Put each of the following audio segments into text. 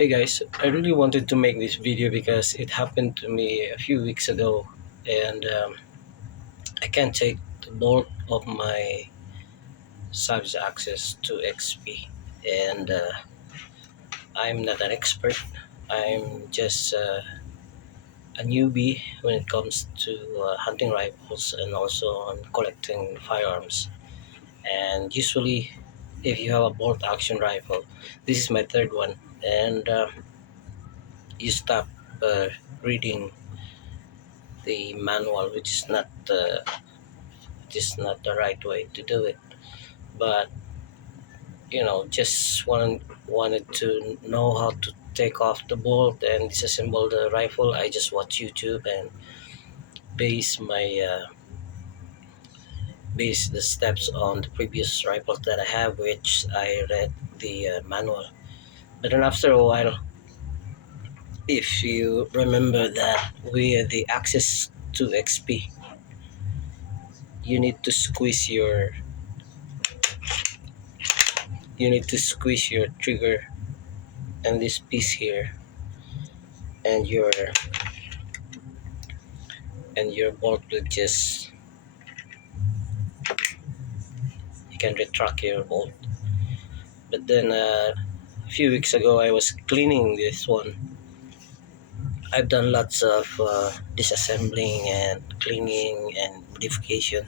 Hey guys, I really wanted to make this video because it happened to me a few weeks ago, and I can't take the bolt of my Subs Access to XP, and I'm not an expert. I'm just a newbie when it comes to hunting rifles and also on collecting firearms. And usually, if you have a bolt action rifle, this is my third one, and you stop reading the manual, which is not the right way to do it. But just wanted to know how to take off the bolt and disassemble the rifle. I just watch YouTube and base my base the steps on the previous rifles that I have, which I read the manual. But then after a while, if you remember that with the access to XP, you need to squeeze your trigger and this piece here, and your bolt will just, you can retract your bolt. But then a few weeks ago I was cleaning this one. I've done lots of disassembling and cleaning and modification,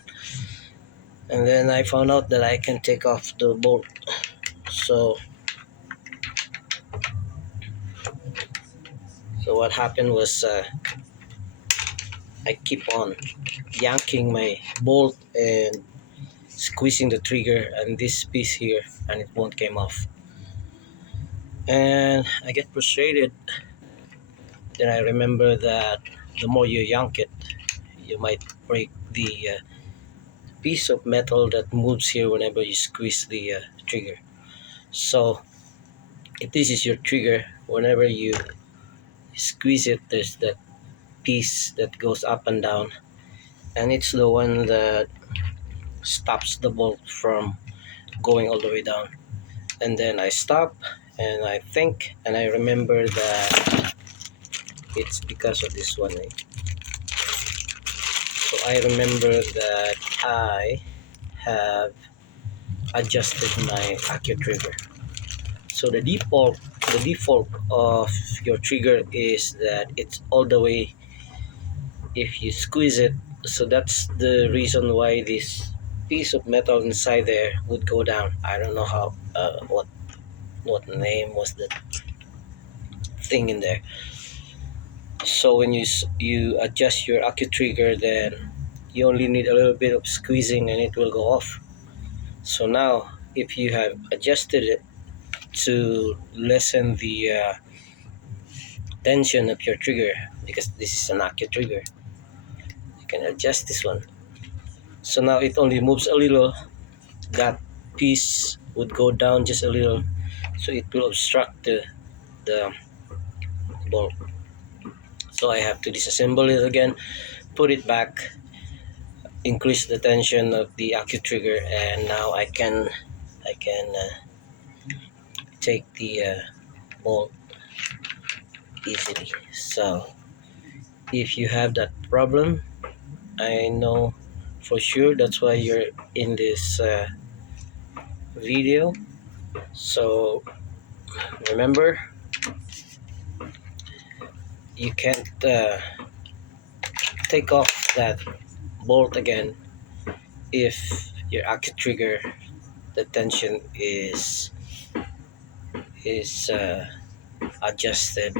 and then I found out that I can take off the bolt. So what happened was, I keep on yanking my bolt and squeezing the trigger and this piece here, and it won't come off. And I get frustrated. Then I remember that the more you yank it, you might break the piece of metal that moves here whenever you squeeze the trigger. So if this is your trigger, whenever you squeeze it, there's that piece that goes up and down, and it's the one that stops the bolt from going all the way down. And then I stop and I think and I remember that it's because of this one. So I remember that I have adjusted my accu trigger. So the default of your trigger is that it's all the way if you squeeze it. So that's the reason why this piece of metal inside there would go down. I don't know how what name was the thing in there. So when you adjust your accu trigger, then you only need a little bit of squeezing and it will go off. So now if you have adjusted it to lessen the tension of your trigger, because this is an accu trigger, you can adjust this one. So now it only moves a little, that piece would go down just a little, so it will obstruct the bolt. So I have to disassemble it again, put it back, increase the tension of the accu trigger, and now I can take the bolt easily. So if you have that problem, I know for sure that's why you're in this video. So remember, you can't take off that bolt again if your accu trigger, the tension is adjusted